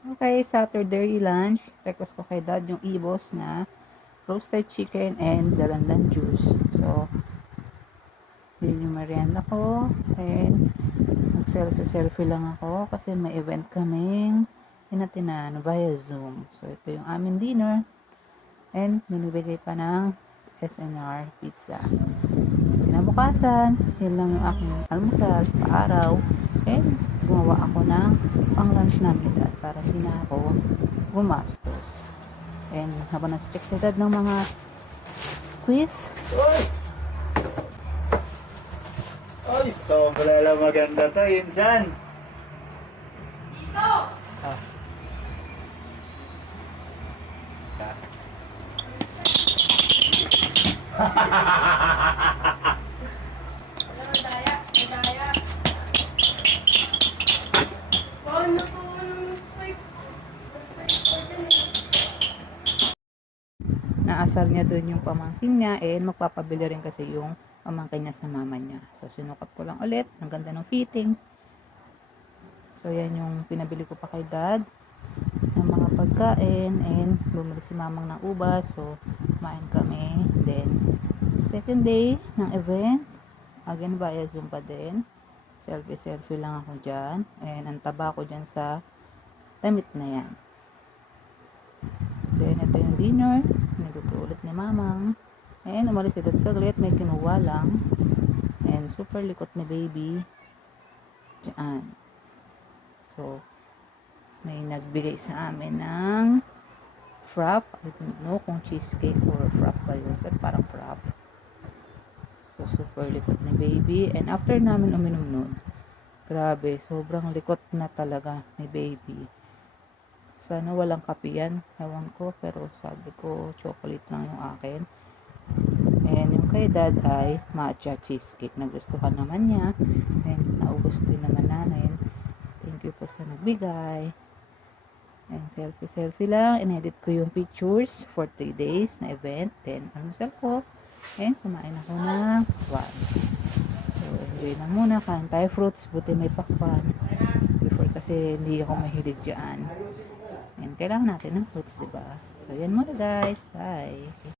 Okay, Saturday lunch. Request ko kay dad yung ibos na roasted chicken and dalandan juice. So, yun yung merienda ko. And, nag-selfie-selfie lang ako kasi may event kaming hinatinan via Zoom. So, ito yung aming dinner. And, binibigay pa ng SNR pizza. Kinabukasan, yun lang yung aking almusal, paaraw. And, gumawa ako ng pang-lunch namin dad para hindi na ako gumastos. And, habang nasa-check si dad ng mga quiz, Ay, sobra lang maganda to, Insan. ah, naasar niya dun yung pamangkin niya and magpapabili rin kasi yung pamangkin niya sa mama niya. So, sinukat ko lang ulit. Ang ganda ng fitting. So, yan yung pinabili ko pa kay dad ng mga pagkain and bumili si mamang ng ubas. So, kumain kami. Then, second day ng event, again via Zoom pa din. Selfie-selfie lang ako dyan. And ang taba ko dyan sa damit na yan. Then, ito yung dinner. Naguto ulit ni mamang. And, umalis si dad saglit. May kinuha lang. And, super likot ni baby. Diyan. So, may nagbigay sa amin ng frap. I don't know kung cheesecake or frap ba yun. Pero parang frap. So, super likot ni baby. And, after namin uminom nun, grabe, sobrang likot na talaga ni baby. Sana walang kape yan. Ewan ko, pero sabi ko, chocolate lang yung akin. And yung kay dad ay matcha cheesecake. Nagustuhan naman niya. And naubos din naman namin. Thank you po sa nagbigay. And selfie-selfie lang. In-edit ko yung pictures for 3 days na event. Then, almusal ko. And kumain ako ng one. So, enjoy na muna. Kain tayo fruits. Buti may pakpan. Before kasi hindi ako mahilig dyan. And kailangan natin ng fruits, diba? So, yan muna guys. Bye!